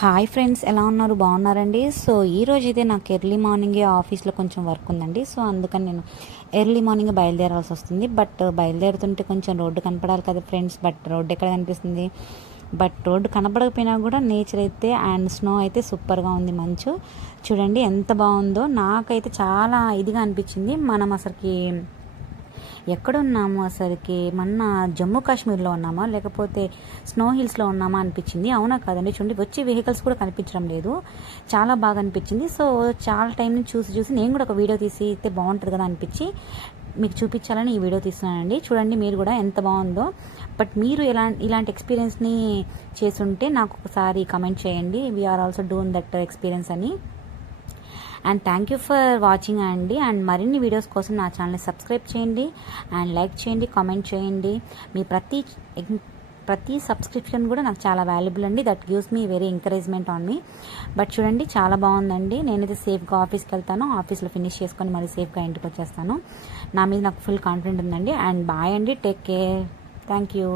Hi friends, ఎలా ఉన్నారు? బాగున్నారండి. సో ఈరోజు అయితే నాకు ఎర్లీ మార్నింగే ఆఫీస్లో కొంచెం వర్క్ ఉందండి. సో అందుకని నేను ఎర్లీ మార్నింగ్ బయలుదేరాల్సి వస్తుంది. బట్ బయలుదేరుతుంటే కొంచెం రోడ్డు కనపడాలి కదా ఫ్రెండ్స్. బట్ రోడ్డు ఎక్కడ కనిపిస్తుంది? బట్ రోడ్డు కనపడకపోయినా కూడా నేచర్ అయితే అండ్ స్నో అయితే సూపర్గా ఉంది. మంచు చూడండి ఎంత బాగుందో. నాకైతే చాలా ఇదిగా అనిపించింది. మనం అసలుకి ఎక్కడున్నాము, అసలుకి మన జమ్మూ కాశ్మీర్లో ఉన్నామా లేకపోతే స్నో హిల్స్లో ఉన్నామా అనిపించింది. అవునా కాదండి? చూడండి, వచ్చే వెహికల్స్ కూడా కనిపించడం లేదు. చాలా బాగా అనిపించింది. సో చాలా టైం నుంచి చూసి నేను కూడా ఒక వీడియో తీసి అయితే బాగుంటుంది కదా అనిపించి మీకు చూపించాలని ఈ వీడియో తీస్తున్నానండి. చూడండి మీరు కూడా ఎంత బాగుందో. బట్ మీరు ఇలాంటి ఎక్స్పీరియన్స్ని చేసుంటే నాకు ఒకసారి కమెంట్ చేయండి. We are also doing that experience అని. And thank you for watching అండి. అండ్ మరిన్ని వీడియోస్ కోసం నా ఛానల్ని సబ్స్క్రైబ్ చేయండి అండ్ లైక్ చేయండి, కామెంట్ చేయండి. మీ ప్రతి సబ్స్క్రిప్షన్ కూడా నాకు చాలా వాల్యుబుల్ అండి. That gives me very encouragement on me. But చూడండి చాలా బాగుందండి. నేనైతే సేఫ్గా ఆఫీస్కి వెళ్తాను. ఆఫీస్లో ఫినిష్ చేసుకొని మళ్ళీ సేఫ్గా ఇంటికి వచ్చేస్తాను. నా మీద నాకు ఫుల్ కాన్ఫిడెంట్ ఉందండి. అండ్ బాయ్ అండి, టేక్ కేర్. Thank you.